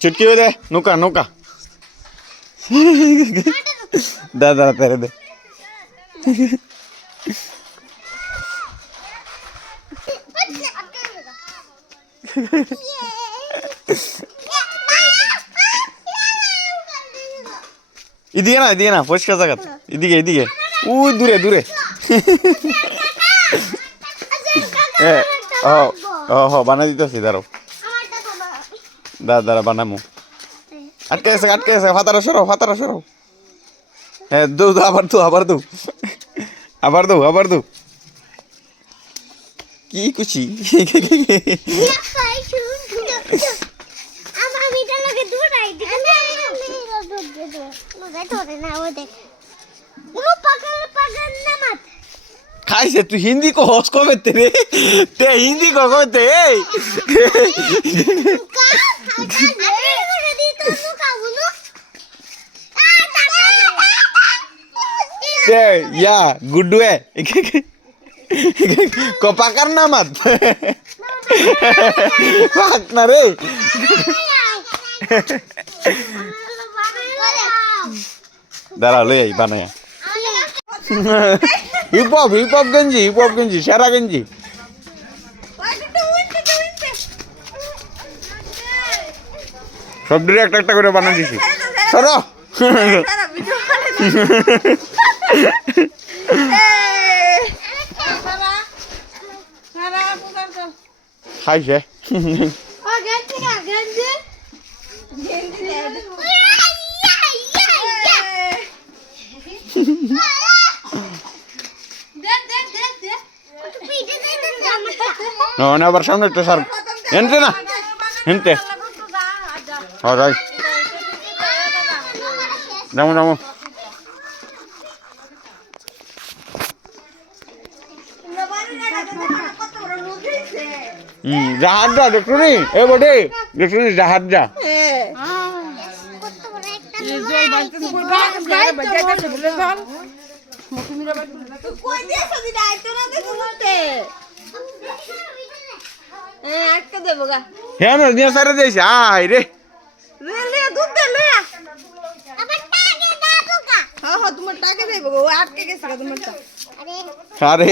ಚುಟ್ಕಿ ಇದೆ ನೂಕ ನೂಕ ದಾದಾ ತೆರೆದೆ ಇದೀನಾ ಇದೀನಾ ಪೋಷ್ ಕಳ್ಸಾಗತ್ತೆ ಇದೀಗೆ ಇದೀಗೆ ಊ ದೂರೆ ದೂರೆ ಏ ও ও হ বানাই দিতেছি দাঁড়াও দাঁড়া দাঁড়া বানামু আটকে আছে আটকে আছে ফাতারা সরাও ফাতারা সরাও হ্যাঁ দৌ দৌ আবার দৌ আবার দৌ আবার দৌ আবার দৌ কি খুশি খাইছে তুই হিন্দি কহস কবে তে? রে তে হিন্দি কহ কবে তে? তে, ইয়া গুড্ডু এ কপাকার নামাত পাক না রে। দাঁড়া, লই বানায়া হিপ হপ হিপ হপ গেঞ্জি হিপ হপ গেঞ্জি সেরা গেঞ্জি সব দিকে একটা একটা করে বানিয়ে দিছি। সরো। খাইছে না আবার সামনে একটা সার হেনতে না হেনতে হ্যাঁ যাই যাবো যাবো হুম জাহাজ যা দেখছো নি এ বটে দেখছো নি জাহাজ যা আটকে দেবো গা হ্যাঁ না নিয়ে সারে দিয়েছে আয় রে লে দুধ দে লে হ্যাঁ হ্যাঁ তোমার টাকা দেবো গো ও আটকে গেছে গো তোমার টা আরে